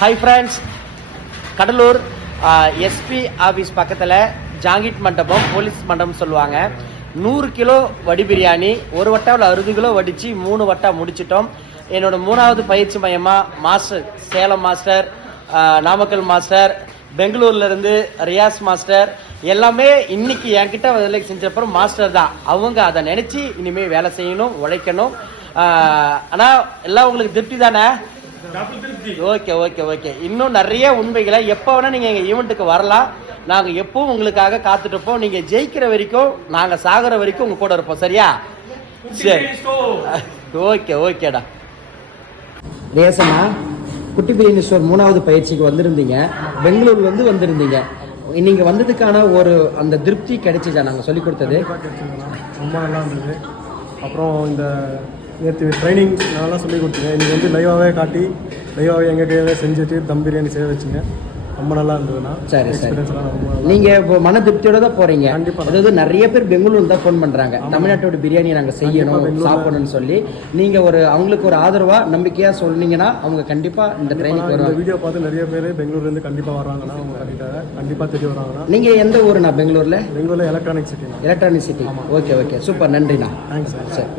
Hi friends, Cuddalore SP office பக்கத்தில் ஜாங்கிட் மண்டபம், police மண்டபம் சொல்லுவாங்க. 100 கிலோ வடி பிரியாணி, ஒரு வட்டாவில் 60 கிலோ வடித்து 3 வட்டா முடிச்சிட்டோம். என்னோட 3வது பயிற்சி மையமாக master, Salem master, Namakkal master, பெங்களூர்லேருந்து ரியாஸ் மாஸ்டர் எல்லாமே இன்னைக்கு என்கிட்ட வேலை செஞ்சப்பறம் மாஸ்டர் தான். அவங்க அதை நினச்சி இனிமேல் வேலை செய்யணும், உழைக்கணும். ஆனால் எல்லாம் உங்களுக்கு திருப்தி தானே? Okay okay okay. இன்னும் நிறைய உண்மைகளை எப்போ வேணா நீங்க எங்க ஈவெண்ட்டுக்கு வரலாம். நாங்க எப்பவும் உங்களுக்காக காத்துட்டு இருப்போம். நீங்க ஜெயிக்கிற வரைக்கும், நாங்க சாகுற வரைக்கும் உங்க கூட இருப்போம். சரியா? சரி, ஓகே ஓகேடா. ரேசனா, குட்டி பிரியாணி ஸ்டோர் 3வது பயிற்சிக்கு வந்திருந்தீங்க, பெங்களூர்ல இருந்து வந்திருந்தீங்க. நீங்க வந்ததுக்கான ஒரு அந்த திருப்தி கிடைச்சிச்சா? நாங்க சொல்லி கொடுத்தது ரொம்ப நல்லா இருந்தது. அப்புறம் இந்த நேற்று ட்ரைனிங் நல்லா சொல்லி கொடுத்தீங்க. இன்றைக்கி வந்து லைவாகவே காட்டி, லைவாகவே எங்கள் கையிலே செஞ்சுட்டு தம் பிரியாணி செய்ய வச்சுங்க. ரொம்ப நல்லா இருந்ததுண்ணா. சரி சரி. நீங்கள் இப்போ மன திருப்தியோட தான் போகிறீங்க. கண்டிப்பாக. அதாவது நிறைய பேர் பெங்களூர் தான் ஃபோன் பண்ணுறாங்க, தமிழ்நாட்டோட பிரியாணி நாங்கள் செய்யணும், சாப்பிடணும்னு சொல்லி. நீங்கள் ஒரு அவங்களுக்கு ஒரு ஆதரவாக நம்பிக்கையாக சொன்னீங்கன்னா அவங்க கண்டிப்பாக இந்த ட்ரைனிங் வருவாங்க. இந்த வீடியோ பார்த்து நிறைய பேர் பெங்களூர்லேருந்து கண்டிப்பாக வராங்கன்னா, அவங்க கண்டிப்பாக தெரிய வராங்கன்னா. நீங்கள் எந்த ஊருண்ணா? பெங்களூரில் electronic city. Electronic city. Okay okay, super, நன்றிண்ணா. Thanks sir.